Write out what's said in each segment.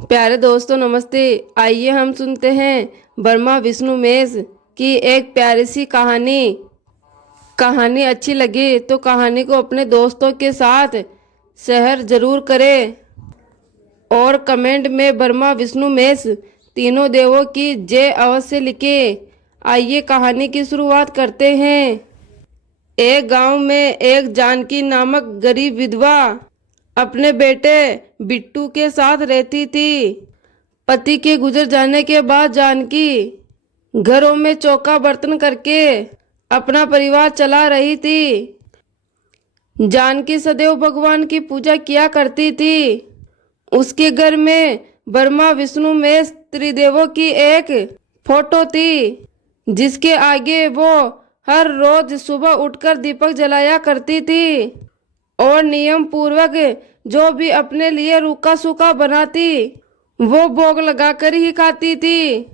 प्यारे दोस्तों नमस्ते। आइए हम सुनते हैं ब्रह्मा विष्णु महेश की एक प्यारी सी कहानी। कहानी अच्छी लगी तो कहानी को अपने दोस्तों के साथ शेयर जरूर करें और कमेंट में ब्रह्मा विष्णु महेश तीनों देवों की जय अवश्य लिखें। आइए कहानी की शुरुआत करते हैं। एक गांव में एक जानकी नामक गरीब विधवा अपने बेटे बिट्टू के साथ रहती थी। पति के गुजर जाने के बाद जानकी घरों में चौका बर्तन करके अपना परिवार चला रही थी। जानकी सदैव भगवान की पूजा किया करती थी। उसके घर में ब्रह्मा विष्णु महेश त्रिदेवों की एक फोटो थी, जिसके आगे वो हर रोज सुबह उठकर दीपक जलाया करती थी और नियम पूर्वक जो भी अपने लिए रूखा सूखा बनाती वो भोग लगाकर ही खाती थी।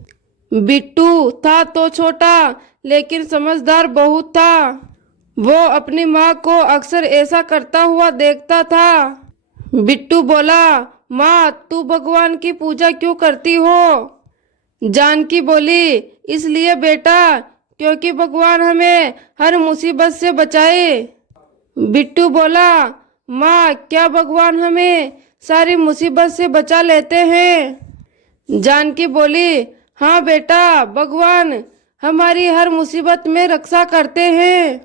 बिट्टू था तो छोटा लेकिन समझदार बहुत था। वो अपनी माँ को अक्सर ऐसा करता हुआ देखता था। बिट्टू बोला, माँ तू भगवान की पूजा क्यों करती हो? जानकी बोली, इसलिए बेटा क्योंकि भगवान हमें हर मुसीबत से बचाए। बिट्टू बोला, माँ क्या भगवान हमें सारी मुसीबत से बचा लेते हैं? जानकी बोली, हाँ बेटा, भगवान हमारी हर मुसीबत में रक्षा करते हैं।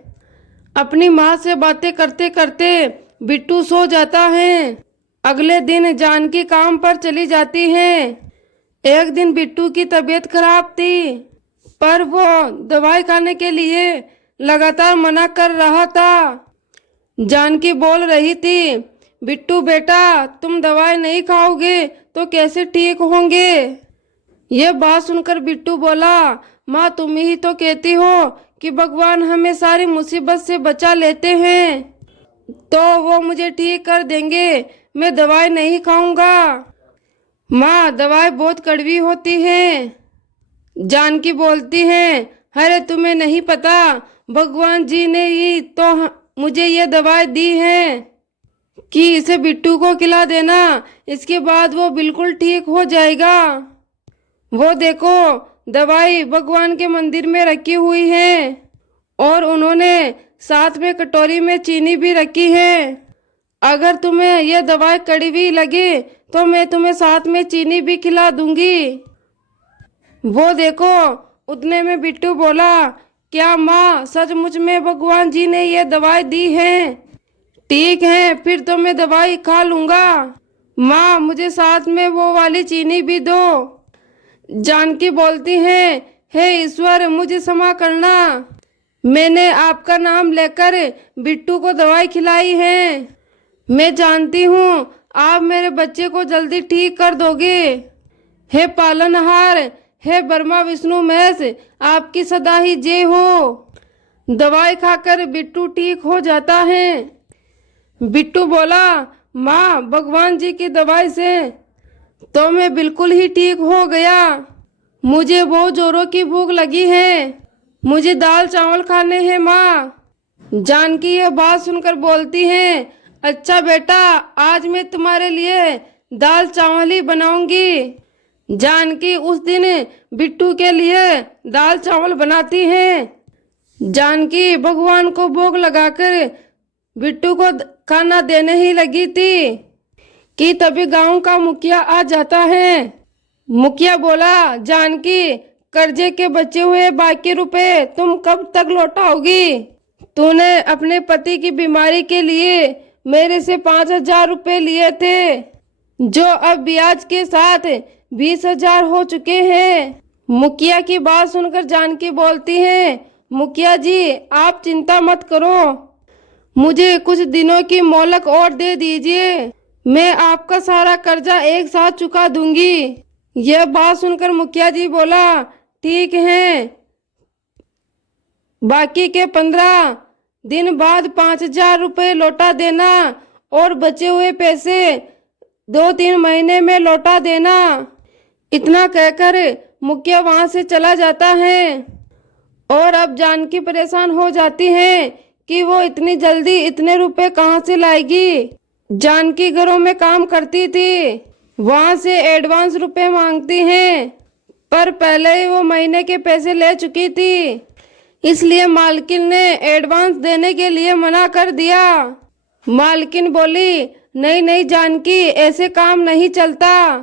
अपनी माँ से बातें करते करते बिट्टू सो जाता है। अगले दिन जानकी काम पर चली जाती है। एक दिन बिट्टू की तबीयत खराब थी, पर वो दवाई खाने के लिए लगातार मना कर रहा था। जानकी बोल रही थी, बिट्टू बेटा तुम दवाई नहीं खाओगे तो कैसे ठीक होंगे? ये बात सुनकर बिट्टू बोला, माँ तुम ही तो कहती हो कि भगवान हमें सारी मुसीबत से बचा लेते हैं, तो वो मुझे ठीक कर देंगे, मैं दवाई नहीं खाऊंगा। माँ दवाई बहुत कड़वी होती है। जानकी बोलती है, अरे तुम्हें नहीं पता, भगवान जी ने ही तो मुझे ये दवाई दी है कि इसे बिट्टू को खिला देना, इसके बाद वो बिल्कुल ठीक हो जाएगा। वो देखो दवाई भगवान के मंदिर में रखी हुई है और उन्होंने साथ में कटोरी में चीनी भी रखी है। अगर तुम्हें यह दवाई कड़वी लगे तो मैं तुम्हें साथ में चीनी भी खिला दूंगी। वो देखो उतने में बिट्टू बोला, क्या माँ सचमुच में भगवान जी ने ये दवाई दी है? ठीक है फिर तो मैं दवाई खा लूंगा। माँ मुझे साथ में वो वाली चीनी भी दो। जानकी बोलती है, हे ईश्वर मुझे क्षमा करना, मैंने आपका नाम लेकर बिट्टू को दवाई खिलाई है। मैं जानती हूँ आप मेरे बच्चे को जल्दी ठीक कर दोगे। हे पालनहार, हे ब्रह्मा विष्णु महेश, आपकी सदा ही जय हो। दवाई खाकर बिट्टू ठीक हो जाता है। बिट्टू बोला, माँ भगवान जी की दवाई से तो मैं बिल्कुल ही ठीक हो गया। मुझे बहुत जोरों की भूख लगी है, मुझे दाल चावल खाने हैं माँ। जानकी यह बात सुनकर बोलती है, अच्छा बेटा आज मैं तुम्हारे लिए दाल चावल ही बनाऊंगी। जानकी उस दिन बिट्टू के लिए दाल चावल बनाती है। जानकी भगवान को भोग लगाकर बिट्टू को खाना देने ही लगी थी कि तभी गांव का मुखिया आ जाता है। मुखिया बोला, जानकी कर्जे के बचे हुए बाकी रुपए तुम कब तक लौटाओगी? तूने अपने पति की बीमारी के लिए मेरे से 5,000 रुपए लिए थे, जो अब ब्याज के साथ 20,000 हो चुके हैं। मुखिया की बात सुनकर जानकी बोलती है, मुखिया जी आप चिंता मत करो, मुझे कुछ दिनों की मोहलत और दे दीजिए, मैं आपका सारा कर्जा एक साथ चुका दूंगी। यह बात सुनकर मुखिया जी बोला, ठीक है, बाकी के 15 दिन बाद 5,000 रुपये लौटा देना और बचे हुए पैसे 2-3 महीने में लौटा देना। इतना कहकर मुखिया वहां से चला जाता है और अब जानकी परेशान हो जाती है कि वो इतनी जल्दी इतने रुपए कहाँ से लाएगी। जानकी घरों में काम करती थी वहां से एडवांस रुपए मांगती हैं, पर पहले ही वो महीने के पैसे ले चुकी थी, इसलिए मालकिन ने एडवांस देने के लिए मना कर दिया। मालकिन बोली, नहीं नहीं जानकी, ऐसे काम नहीं चलता।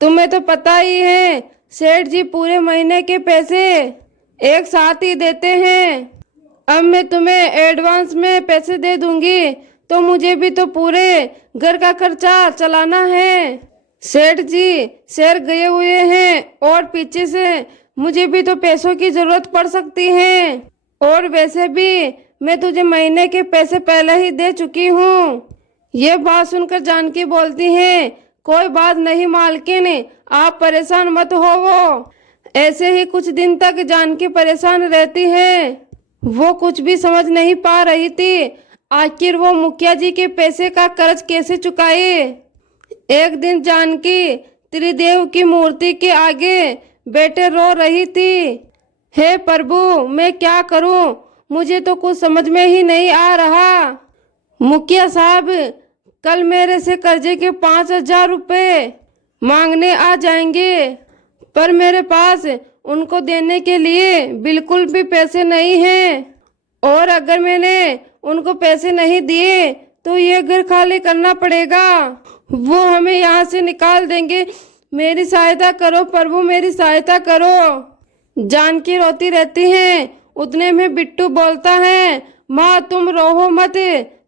तुम्हें तो पता ही है सेठ जी पूरे महीने के पैसे एक साथ ही देते हैं। अब मैं तुम्हें एडवांस में पैसे दे दूंगी तो मुझे भी तो पूरे घर का खर्चा चलाना है। सेठ जी शहर गए हुए हैं और पीछे से मुझे भी तो पैसों की जरूरत पड़ सकती है, और वैसे भी मैं तुझे महीने के पैसे पहले ही दे चुकी हूँ। ये बात सुनकर जानकी बोलती है, कोई बात नहीं मालकिन, आप परेशान मत हो। ऐसे ही कुछ दिन तक जानकी परेशान रहती है। वो कुछ भी समझ नहीं पा रही थी, आखिर वो मुखिया जी के पैसे का कर्ज कैसे चुकाए। एक दिन जानकी त्रिदेव की मूर्ति के आगे बैठे रो रही थी। हे प्रभु, मैं क्या करूं, मुझे तो कुछ समझ में ही नहीं आ रहा। मुखिया साहब कल मेरे से कर्जे के 5,000 रुपये मांगने आ जाएंगे, पर मेरे पास उनको देने के लिए बिल्कुल भी पैसे नहीं हैं, और अगर मैंने उनको पैसे नहीं दिए तो ये घर खाली करना पड़ेगा। वो हमें यहाँ से निकाल देंगे। मेरी सहायता करो प्रभु, मेरी सहायता करो। जानकी रोती रहती है। उतने में बिट्टू बोलता है, माँ तुम रोहो मत,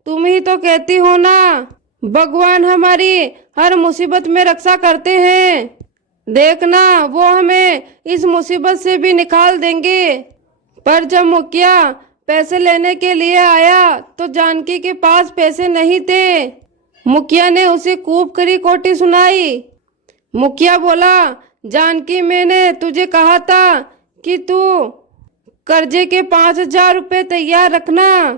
तुम ही तो कहती हो ना भगवान हमारी हर मुसीबत में रक्षा करते हैं। देखना वो हमें इस मुसीबत से भी निकाल देंगे। पर जब मुखिया पैसे लेने के लिए आया तो जानकी के पास पैसे नहीं थे। मुखिया ने उसे खूब खरी खोटी सुनाई। मुखिया बोला, जानकी मैंने तुझे कहा था कि तू कर्जे के 5,000 रुपये तैयार रखना,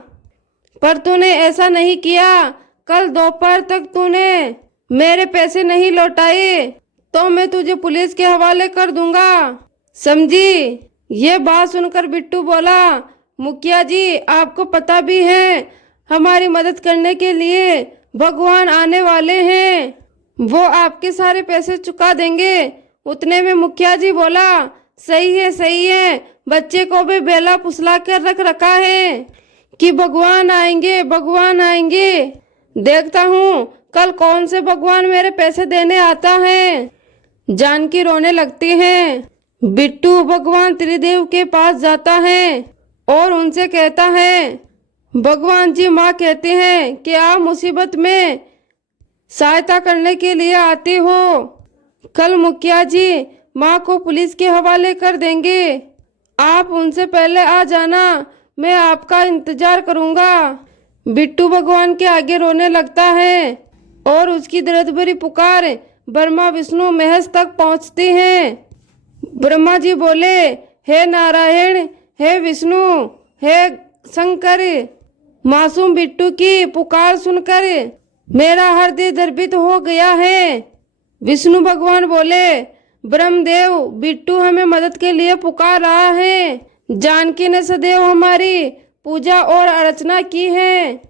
पर तूने ऐसा नहीं किया। कल दोपहर तक तूने मेरे पैसे नहीं लौटाए तो मैं तुझे पुलिस के हवाले कर दूंगा, समझी। ये बात सुनकर बिट्टू बोला, मुखिया जी आपको पता भी है हमारी मदद करने के लिए भगवान आने वाले हैं, वो आपके सारे पैसे चुका देंगे। उतने में मुखिया जी बोला, सही है, बच्चे को भी बेला फुसला कर रख रखा है कि भगवान आएंगे, भगवान आएंगे। देखता हूँ कल कौन से भगवान मेरे पैसे देने आता है। जानकी रोने लगती है। बिट्टू भगवान त्रिदेव के पास जाता है और उनसे कहता है, भगवान जी माँ कहती हैं कि आप मुसीबत में सहायता करने के लिए आती हो। कल मुखिया जी माँ को पुलिस के हवाले कर देंगे, आप उनसे पहले आ जाना, मैं आपका इंतजार करूँगा। बिट्टू भगवान के आगे रोने लगता है और उसकी दर्द भरी पुकार ब्रह्मा विष्णु महेश तक पहुँचती है। ब्रह्मा जी बोले, हे नारायण, हे विष्णु, हे शंकर, मासूम बिट्टू की पुकार सुनकर मेरा हृदय द्रवित हो गया है। विष्णु भगवान बोले, ब्रह्मदेव बिट्टू हमें मदद के लिए पुकार रहा है। जानकी ने सदैव हमारी पूजा और अर्चना की है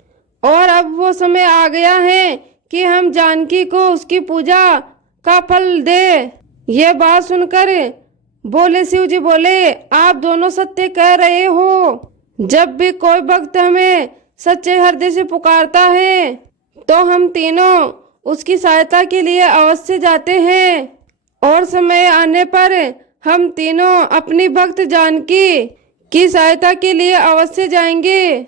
और अब वो समय आ गया है कि हम जानकी को उसकी पूजा का फल दे। ये बात सुनकर बोले शिव जी बोले, आप दोनों सत्य कह रहे हो। जब भी कोई भक्त हमें सच्चे हृदय से पुकारता है तो हम तीनों उसकी सहायता के लिए अवश्य जाते हैं, और समय आने पर हम तीनों अपनी भक्त जानकी की सहायता के लिए अवश्य जाएंगे।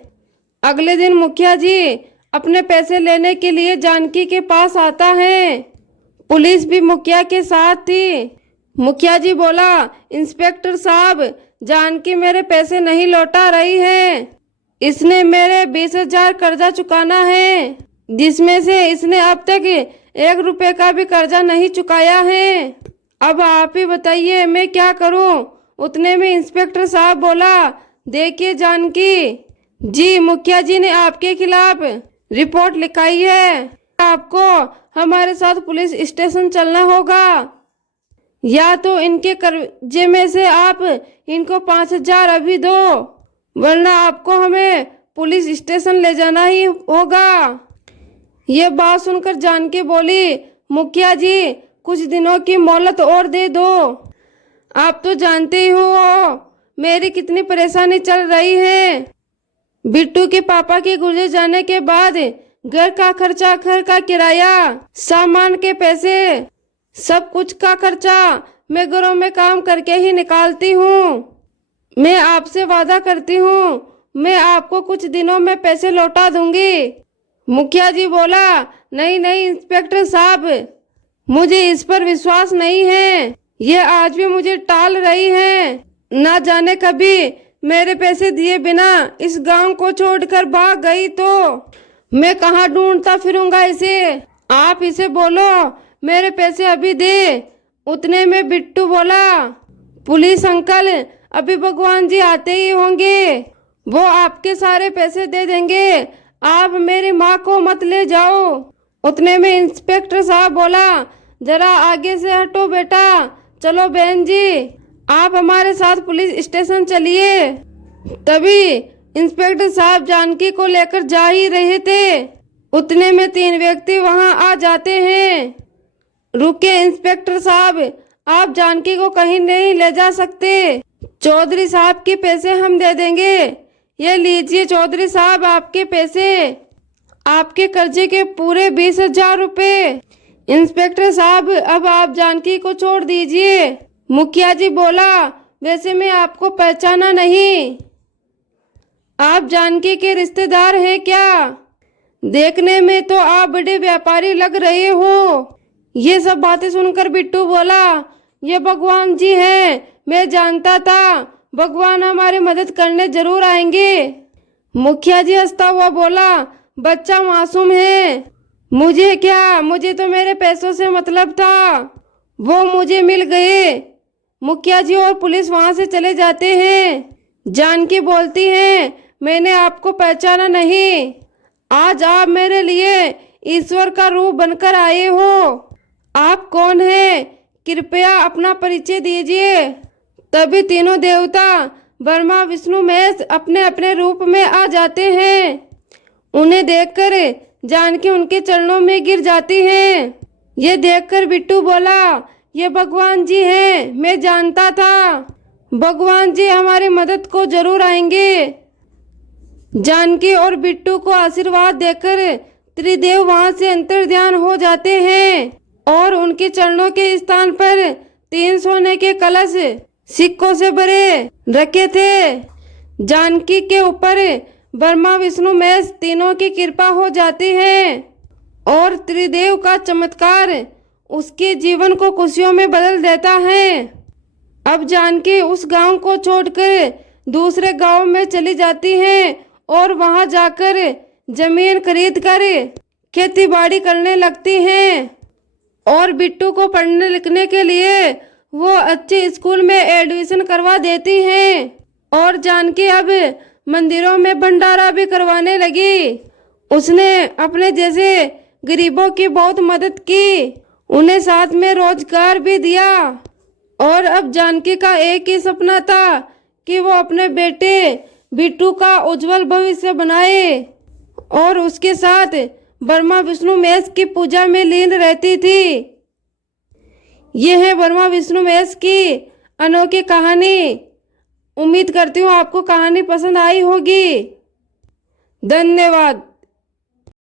अगले दिन मुखिया जी अपने पैसे लेने के लिए जानकी के पास आता है। पुलिस भी मुखिया के साथ थी। मुखिया जी बोला, इंस्पेक्टर साहब, जानकी मेरे पैसे नहीं लौटा रही है। इसने मेरे 20,000 कर्जा चुकाना है, जिसमें से इसने अब तक 1 रुपए का भी कर्जा नहीं चुकाया है। अब आप ही बताइए मैं क्या करूं। उतने में इंस्पेक्टर साहब बोला, देखिए जानकी जी, मुखिया जी ने आपके खिलाफ रिपोर्ट लिखाई है। आपको हमारे साथ पुलिस स्टेशन चलना होगा, या तो इनके कर्जे में से आप इनको 5,000 अभी दो, वरना आपको हमें पुलिस स्टेशन ले जाना ही होगा। ये बात सुनकर जानकी बोली, मुखिया जी, कुछ दिनों की मोहलत और दे दो। आप तो जानते ही हो मेरी कितनी परेशानी चल रही है। बिट्टू के पापा के गुजर जाने के बाद घर का खर्चा, घर का किराया, सामान के पैसे, सब कुछ का खर्चा मैं घरों में काम करके ही निकालती हूँ। मैं आपसे वादा करती हूँ, मैं आपको कुछ दिनों में पैसे लौटा दूंगी। मुखिया जी बोला, नहीं नहीं इंस्पेक्टर साहब, मुझे इस पर विश्वास नहीं है। ये आज भी मुझे टाल रही है। ना जाने कभी मेरे पैसे दिए बिना इस गांव को छोड़कर भाग गई तो मैं कहाँ ढूंढता फिरूंगा इसे। आप इसे बोलो मेरे पैसे अभी दे। उतने में बिट्टू बोला, पुलिस अंकल, अभी भगवान जी आते ही होंगे, वो आपके सारे पैसे दे देंगे, आप मेरी माँ को मत ले जाओ। उतने में इंस्पेक्टर साहब बोला, जरा आगे से हटो बेटा, चलो बहन जी आप हमारे साथ पुलिस स्टेशन चलिए। तभी इंस्पेक्टर साहब जानकी को लेकर जा ही रहे थे, उतने में 3 व्यक्ति वहां आ जाते हैं। रुके इंस्पेक्टर साहब, आप जानकी को कहीं नहीं ले जा सकते। चौधरी साहब के पैसे हम दे देंगे। ये लीजिए चौधरी साहब आपके पैसे, आपके कर्जे के पूरे 20,000 रुपए। इंस्पेक्टर साहब अब आप जानकी को छोड़ दीजिए। मुखिया जी बोला, वैसे मैं आपको पहचाना नहीं, आप जानकी के रिश्तेदार हैं क्या? देखने में तो आप बड़े व्यापारी लग रहे हो। ये सब बातें सुनकर बिट्टू बोला, ये भगवान जी हैं, मैं जानता था भगवान हमारी मदद करने जरूर आएंगे। मुखिया जी हंसता हुआ बोला, बच्चा मासूम है, मुझे क्या, मुझे तो मेरे पैसों से मतलब था, वो मुझे मिल गए। मुखिया जी और पुलिस वहां से चले जाते हैं। जानकी बोलती है, मैंने आपको पहचाना नहीं, आज आप मेरे लिए ईश्वर का रूप बनकर आए हो। आप कौन हैं? कृपया अपना परिचय दीजिए। तभी तीनों देवता ब्रह्मा विष्णु महेश अपने अपने रूप में आ जाते हैं। उन्हें देखकर जानकी उनके चरणों में गिर जाती है। ये देखकर बिट्टू बोला, ये भगवान जी हैं, मैं जानता था भगवान जी हमारी मदद को जरूर आएंगे। जानकी और बिट्टू को आशीर्वाद देकर त्रिदेव वहां से अंतर्ध्यान हो जाते हैं और उनके चरणों के स्थान पर 3 सोने के कलश सिक्कों से भरे रखे थे। जानकी के ऊपर ब्रह्मा विष्णु महेश तीनों की कृपा हो जाती है और त्रिदेव का चमत्कार उसके जीवन को खुशियों में बदल देता है। अब जानकी उस गांव को छोड़कर दूसरे गांव में चली जाती है और वहां जाकर जमीन खरीद कर खेती बाड़ी करने लगती हैं और बिट्टू को पढ़ने लिखने के लिए वो अच्छे स्कूल में एडमिशन करवा देती हैं और जानकी अब मंदिरों में भंडारा भी करवाने लगी। उसने अपने जैसे गरीबों की बहुत मदद की, उन्हें साथ में रोजगार भी दिया और अब जानकी का एक ही सपना था कि वो अपने बेटे बिट्टू का उज्जवल भविष्य बनाए और उसके साथ ब्रह्मा विष्णु महेश की पूजा में लीन रहती थी। यह है ब्रह्मा विष्णु महेश की अनोखी कहानी। उम्मीद करती हूँ आपको कहानी पसंद आई होगी। धन्यवाद।